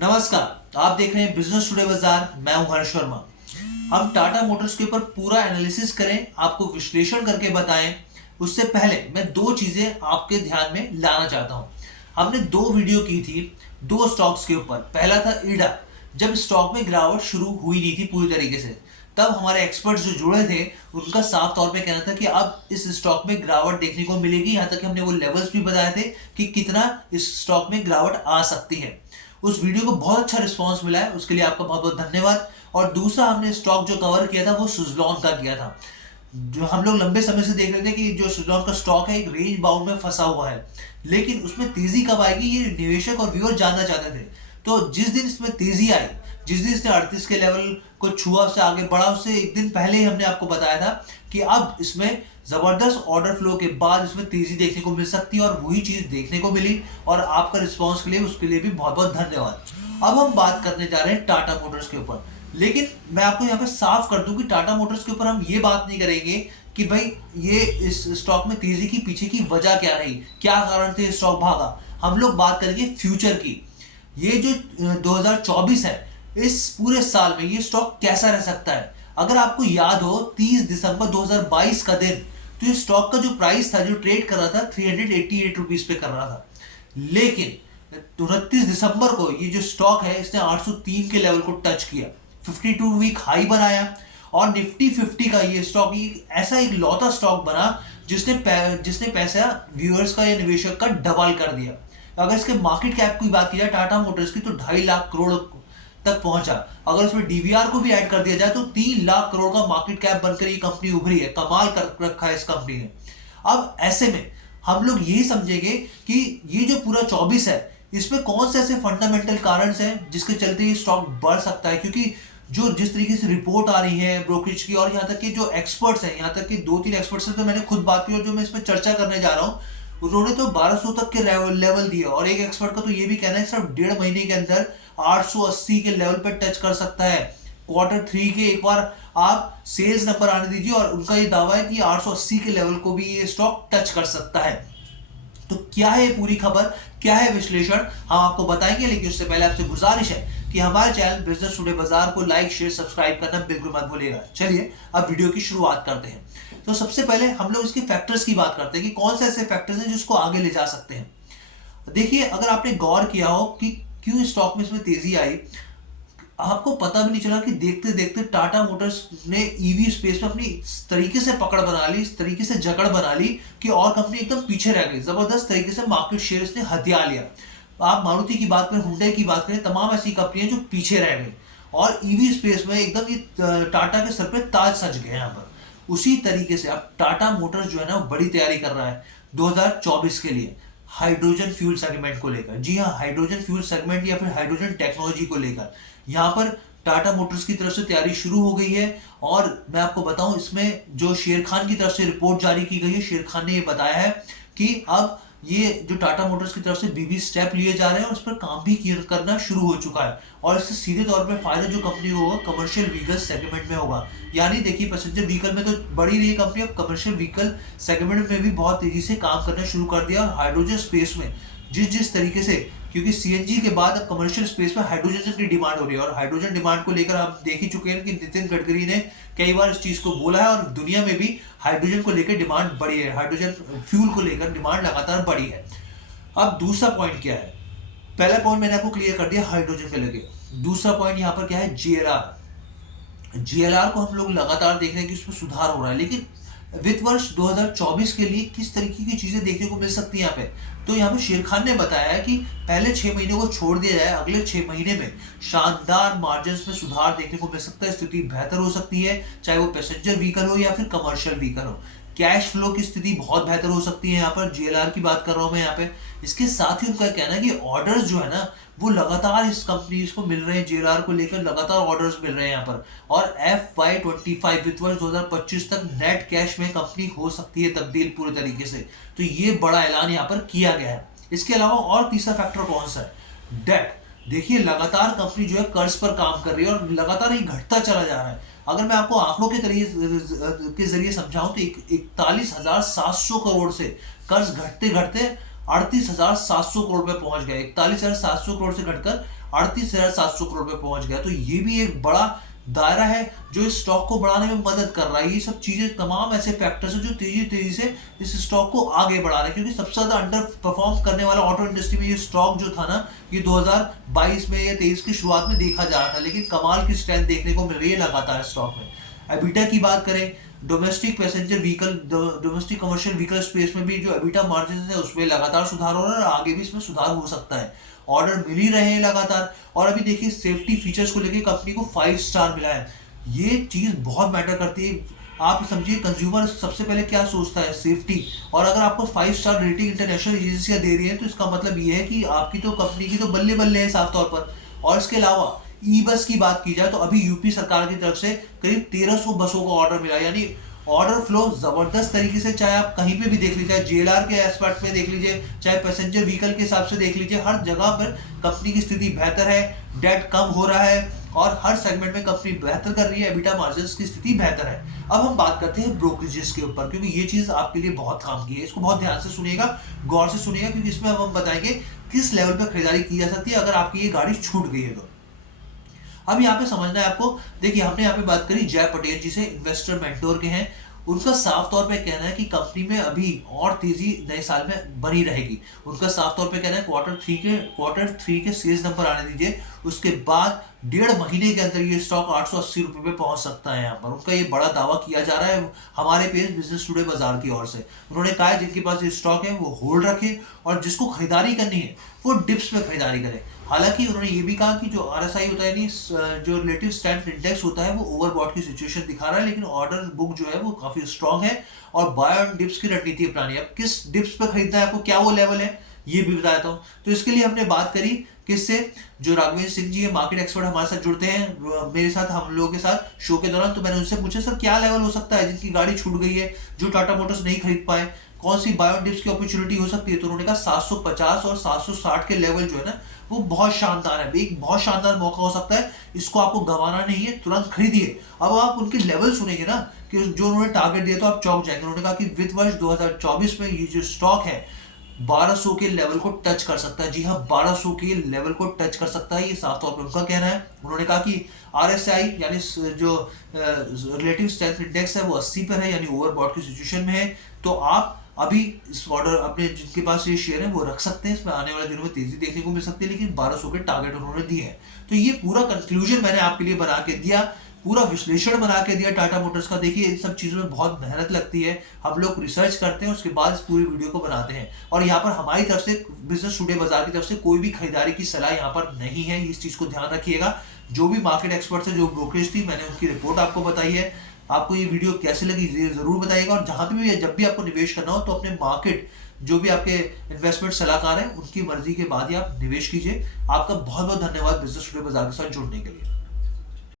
नमस्कार, आप देख रहे हैं बिजनेस टुडे बाजार। मैं हूं हर्ष वर्मा। हम टाटा मोटर्स के ऊपर पूरा एनालिसिस करें, आपको विश्लेषण करके बताएं। उससे पहले मैं दो चीजें आपके ध्यान में लाना चाहता हूं। हमने दो वीडियो की थी दो स्टॉक्स के ऊपर। पहला था ईडा, जब स्टॉक में गिरावट शुरू हुई नहीं थी पूरी तरीके से, तब हमारे एक्सपर्ट्स जो जुड़े थे उनका साफ तौर पे कहना था कि अब इस स्टॉक में गिरावट देखने को मिलेगी। यहां तक कि हमने वो लेवल्स भी बताए थे कि कितना इस स्टॉक में गिरावट आ सकती है। उस वीडियो को बहुत अच्छा रिस्पांस मिला है, उसके लिए आपका बहुत बहुत धन्यवाद। और दूसरा हमने स्टॉक जो कवर किया था वो सुजलॉन का किया था। जो हम लोग लंबे समय से देख रहे थे कि जो सुजलॉन का स्टॉक है एक रेंज बाउंड में फंसा हुआ है, लेकिन उसमें तेजी कब आएगी ये निवेशक और व्यूअर जानना चाहते थे। तो जिस दिन इसमें तेजी आई, जिस दिन इसने 38 के लेवल को छुआ, उससे आगे बढ़ा, उससे एक दिन पहले ही हमने आपको बताया था कि अब इसमें जबरदस्त ऑर्डर फ्लो के बाद इसमें तेजी देखने को मिल सकती है, और वही चीज देखने को मिली। और आपका रिस्पांस के लिए उसके लिए भी बहुत बहुत धन्यवाद। अब हम बात करने जा रहे हैं टाटा मोटर्स के ऊपर, लेकिन मैं आपको यहाँ पे साफ कर दूं कि टाटा मोटर्स के ऊपर हम ये बात नहीं करेंगे कि भाई ये इस स्टॉक में तेजी की पीछे की वजह क्या रही, क्या कारण थे स्टॉक भागा। हम लोग बात करेंगे फ्यूचर की। ये जो 2024 है, इस पूरे साल में ये स्टॉक कैसा रह सकता है। अगर आपको याद हो 30 दिसंबर 2022 का दिन, तो ये स्टॉक का जो प्राइस था, जो ट्रेड कर रहा था 388 रुपीज पे कर रहा था। लेकिन 29 दिसंबर को ये जो स्टॉक है इसने 803 के लेवल को टच किया, 52 वीक हाई बनाया। और निफ्टी 50 का ये स्टॉक ऐसा एक लौता स्टॉक बना जिसने पैसा व्यूअर्स का या निवेशक का डबल कर दिया। अगर इसके मार्केट कैप की बात की जाए टाटा मोटर्स की, तो 2.5 लाख करोड़ तक पहुंचा। अगर उसमें डीवीआर को भी ऐड कर दिया जाए तो 3 लाख करोड़ का मार्केट कैप बनकर ये कंपनी उभरी है। कमाल कर रखा है इस कंपनी ने। अब ऐसे में हम लोग यही समझेंगे कि ये जो पूरा 24 है, इसमें कौन से ऐसे फंडामेंटल कारण हैं जिसके चलते ये स्टॉक बढ़ सकता है। क्योंकि जो जिस तरीके से रिपोर्ट आ रही है ब्रोकरेज की, और यहाँ तक कि जो एक्सपर्ट्स हैं, यहाँ तक कि 2-3 एक्सपर्ट्स से तो मैंने खुद बात की, और जो मैं इसमें चर्चा करने जा रहा हूँ उन्होंने तो 1200 तक के लेवल दिए। और एक एक्सपर्ट का तो ये भी कहना है सिर्फ 1.5 महीने के अंदर 880 के लेवल पर टच कर सकता है। Q3 के एक बार आप सेल्स नंबर आने दीजिए, और उनका ये दावा है कि 880 के लेवल को भी ये स्टॉक टच कर सकता है। तो क्या है पूरी खबर, क्या है विश्लेषण, हम आपको बताएंगे। लेकिन उससे पहले आपसे गुजारिश है कि हमारे चैनल बिजनेस टुडे बाजार को लाइक शेयर सब्सक्राइब करना बिल्कुल मत भूलिएगा। चलिए अब वीडियो की शुरुआत करते हैं। तो सबसे पहले हम लोग इसके फैक्टर्स की बात करते हैं कि कौन से ऐसे फैक्टर्स हैं जिसको आगे ले जा सकते हैं। देखिए, अगर आपने गौर किया हो कि क्यों स्टॉक में इसमें तेजी आई, आपको पता भी नहीं चला कि देखते देखते टाटा मोटर्स ने ईवी स्पेस में अपनी इस तरीके से पकड़ बना ली, इस तरीके से जकड़ बना ली कि और कंपनी एकदम पीछे रह गई। जबरदस्त तरीके से मार्केट शेयर इसने हथिया लिया। आप मारुति की बात करें, हुंडई की बात करें, तमाम ऐसी कंपनियां जो पीछे रह गई, और ईवी स्पेस में एकदम ये टाटा के सर पे ताज सज गए यहाँ पर। उसी तरीके से अब टाटा मोटर्स जो है ना बड़ी तैयारी कर रहा है 2024 के लिए हाइड्रोजन फ्यूल सेगमेंट को लेकर। जी हाँ, हाइड्रोजन फ्यूल सेगमेंट या फिर हाइड्रोजन टेक्नोलॉजी को लेकर यहाँ पर टाटा मोटर्स की तरफ से तैयारी शुरू हो गई है। और मैं आपको बताऊं, इसमें जो शेर खान की तरफ से रिपोर्ट जारी की गई है, शेर खान ने ये बताया है कि अब ये जो टाटा मोटर्स की तरफ से बीबी स्टेप लिए जा रहे हैं, उस पर काम भी करना शुरू हो चुका है। और इससे सीधे तौर पर फायदा जो कंपनी को होगा कमर्शियल व्हीकल सेगमेंट में होगा। यानी देखिए, पैसेंजर व्हीकल में तो बढ़ी रही कंपनी, अब कमर्शियल व्हीकल सेगमेंट में भी बहुत तेजी से काम करना शुरू कर दिया। और हाइड्रोजन स्पेस में जिस तरीके से, क्योंकि सीएनजी के बाद अब कमर्शियल स्पेस में हाइड्रोजन की डिमांड हो रही है, और हाइड्रोजन डिमांड को लेकर आप देख ही चुके हैं कि नितिन गडकरी ने कई बार इस चीज को बोला है, और दुनिया में भी हाइड्रोजन को लेकर डिमांड बढ़ी है, हाइड्रोजन फ्यूल को लेकर डिमांड लगातार बढ़ी है। अब दूसरा पॉइंट क्या है, पहला पॉइंट मैंने आपको क्लियर कर दिया हाइड्रोजन के लेके। दूसरा पॉइंट यहाँ पर क्या है, जीएलआर। जीएलआर को हम लोग लगातार देख रहे हैं कि उसमें सुधार हो रहा है, लेकिन वित्त वर्ष 2024 के लिए किस तरीके की चीजें देखने को मिल सकती है यहाँ पे। तो यहाँ पे शेर खान ने बताया है कि पहले 6 महीने को छोड़ दिया जाए, अगले 6 महीने में शानदार मार्जिन में सुधार देखने को मिल सकता है। स्थिति बेहतर हो सकती है, चाहे वो पैसेंजर व्हीकल हो या फिर कमर्शियल व्हीकल हो। कैश फ्लो की स्थिति बहुत बेहतर हो सकती है। यहाँ पर जीएलआर की बात कर रहा हूं मैं यहाँ पे। इसके साथ ही उनका कहना है कि ऑर्डर्स जो है ना वो लगातार इस कंपनी को मिल रहे हैं, जीएलआर को लेकर लगातार ऑर्डर्स मिल रहे हैं यहाँ पर। और FY25 वित्त वर्ष 2025 तक नेट कैश में कंपनी हो सकती है तब्दील पूरे तरीके से। तो ये बड़ा ऐलान यहाँ पर किया गया है। इसके अलावा और तीसरा फैक्टर कौन सा है, डेट। देखिए, लगातार कंपनी जो है कर्ज पर काम कर रही है, और लगातार ये घटता चला जा रहा है। अगर मैं आपको आंकड़ों के जरिए समझाऊं तो 41,700 करोड़ से कर्ज घटते घटते 38,700 करोड़ पे पहुंच गए। 41,700 करोड़ से घटकर 38,700 करोड़ पे पहुंच गया। तो ये भी एक बड़ा दायरा है जो इस स्टॉक को बढ़ाने में मदद कर रहा है। ये सब चीजें तमाम ऐसे फैक्टर्स हैं जो तेजी तेजी से इस स्टॉक को आगे बढ़ा रहे हैं, क्योंकि सबसे ज्यादा अंडर परफॉर्म करने वाला ऑटो इंडस्ट्री में ये स्टॉक जो था ना, ये 2022 में या 23 की शुरुआत में देखा जा रहा था, लेकिन कमाल की स्ट्रेंथ देखने को मिल रही है लगातार स्टॉक में। एबिटा की बात करें, domestic passenger vehicle, domestic commercial vehicle space में भी जो एबिटा मार्जिन है उसमें लगातार सुधार हो रहा है और आगे भी इसमें सुधार हो सकता है। ऑर्डर मिल ही रहे हैं लगातार, और अभी देखिए सेफ्टी फीचर्स को लेकर कंपनी को 5 स्टार मिला है। ये चीज बहुत मैटर करती है। आप समझिए कंज्यूमर सबसे पहले क्या सोचता है, सेफ्टी, और अगर आपको 5 स्टार रेटिंग इंटरनेशनल एजेंसियां दे रही है तो इसका मतलब ये है कि आपकी तो कंपनी की तो बल्ले बल्ले है साफ तौर पर। और इसके अलावा ई बस की बात की जाए तो अभी यूपी सरकार की तरफ से करीब 1300 बसों का ऑर्डर मिला, यानी ऑर्डर फ्लो जबरदस्त तरीके से, चाहे आप कहीं पे भी देख लीजिए, चाहे जेएलआर के एस्पेक्ट में देख लीजिए, चाहे पैसेंजर व्हीकल के हिसाब से देख लीजिए, हर जगह पर कंपनी की स्थिति बेहतर है, डेट कम हो रहा है और हर सेगमेंट में कंपनी बेहतर कर रही है, एबिटा मार्जिन्स की स्थिति बेहतर है। अब हम बात करते हैं ब्रोकरेजेस के ऊपर, क्योंकि ये चीज आपके लिए बहुत काम की है। इसको बहुत ध्यान से सुनिएगा, गौर से सुनिएगा, क्योंकि इसमें अब हम बताएंगे किस लेवल पर खरीदारी की जा सकती है अगर आपकी ये गाड़ी छूट गई है तो। अब यहाँ पे समझना है आपको, देखिए हमने यहाँ पे बात करी जय पटेल जी से, इन्वेस्टर मेंटोर के हैं। उनका साफ तौर पे कहना है कि कंपनी में अभी और तेजी नए साल में बनी रहेगी। उनका साफ तौर पे कहना है क्वार्टर थ्री के सेल्स नंबर आने दीजिए, उसके बाद 1.5 महीने के अंदर ये स्टॉक 880 रुपए पे पहुंच सकता है। यहाँ पर उनका ये बड़ा दावा किया जा रहा है हमारे पेज बिजनेस टुडे बाजार की ओर से। उन्होंने कहा है जिनके पास ये स्टॉक है वो होल्ड रखे और जिसको खरीदारी करनी है वो डिप्स में खरीदारी करे। हालांकि उन्होंने ये भी कहा कि जो आरएसआई होता है, जो रिलेटिव स्ट्रेंथ इंडेक्स होता है, वो ओवरबॉट की सिचुएशन दिखा रहा है, लेकिन ऑर्डर बुक जो है वो काफी स्ट्रांग है और बाय ऑन डिप्स की रणनीति अपनानी है। अब किस डिप्स पे खरीदना है आपको, क्या वो लेवल है, ये भी बताता हूँ। तो इसके लिए हमने बात करी किससे, जो राघवेंद्र सिंह जी है, मार्केट एक्सपर्ट हमारे साथ जुड़ते हैं मेरे साथ, हम लोगों के साथ शो के दौरान। तो मैंने उनसे पूछा सर क्या लेवल हो सकता है जिनकी गाड़ी छूट गई है, जो टाटा मोटर्स नहीं खरीद पाए, कौन सी बाय ऑन डिप्स की अपॉर्चुनिटी हो सकती है। तो उन्होंने कहा 750 और 760 के लेवल जो है ना वो बहुत शानदार है, एक बहुत शानदार मौका हो सकता है, इसको आपको गंवाना नहीं है, तुरंत खरीदिए। अब आप उनके लेवल सुनेंगे ना कि जो उन्होंने टारगेट दिया तो आप चौंक जाएंगे। उन्होंने कहा कि वित्त वर्ष 2024 में ये जो स्टॉक है 1200 के लेवल को टच कर सकता है। जी हाँ, 1200 के लेवल को टच कर सकता है, ये साफ तौर पर उनका कहना है। उन्होंने कहा कि आरएसआई यानी जो रिलेटिव स्ट्रेंथ इंडेक्स है वो 80 पर है, यानी ओवरबॉट की सिचुएशन में है। तो आप अभी इस ऑर्डर अपने जिनके पास ये शेयर है वो रख सकते हैं, इसमें आने वाले दिनों में तेजी देखने को मिल सकती है, लेकिन 1200 के टारगेट उन्होंने दिए हैं। तो ये पूरा कंक्लूजन मैंने आपके लिए बना के दिया, पूरा विश्लेषण बना के दिया टाटा मोटर्स का। देखिए इन सब चीजों में बहुत मेहनत लगती है, हम लोग रिसर्च करते हैं, उसके बाद इस पूरी वीडियो को बनाते हैं। और यहाँ पर हमारी तरफ से, बिजनेस टुडे बाजार की तरफ से कोई भी खरीदारी की सलाह यहाँ पर नहीं है, इस चीज को ध्यान रखिएगा। जो भी मार्केट एक्सपर्ट है, जो ब्रोकरेज थी, मैंने उनकी रिपोर्ट आपको बताई है। आपको ये वीडियो कैसे लगी ये जरूर बताइएगा, और जहां पे भी जब भी आपको निवेश करना हो तो अपने मार्केट जो भी आपके इन्वेस्टमेंट सलाहकार हैं उनकी मर्जी के बाद ही आप निवेश कीजिए। आपका बहुत बहुत धन्यवाद बिजनेस टुडे बाजार के साथ जुड़ने के लिए।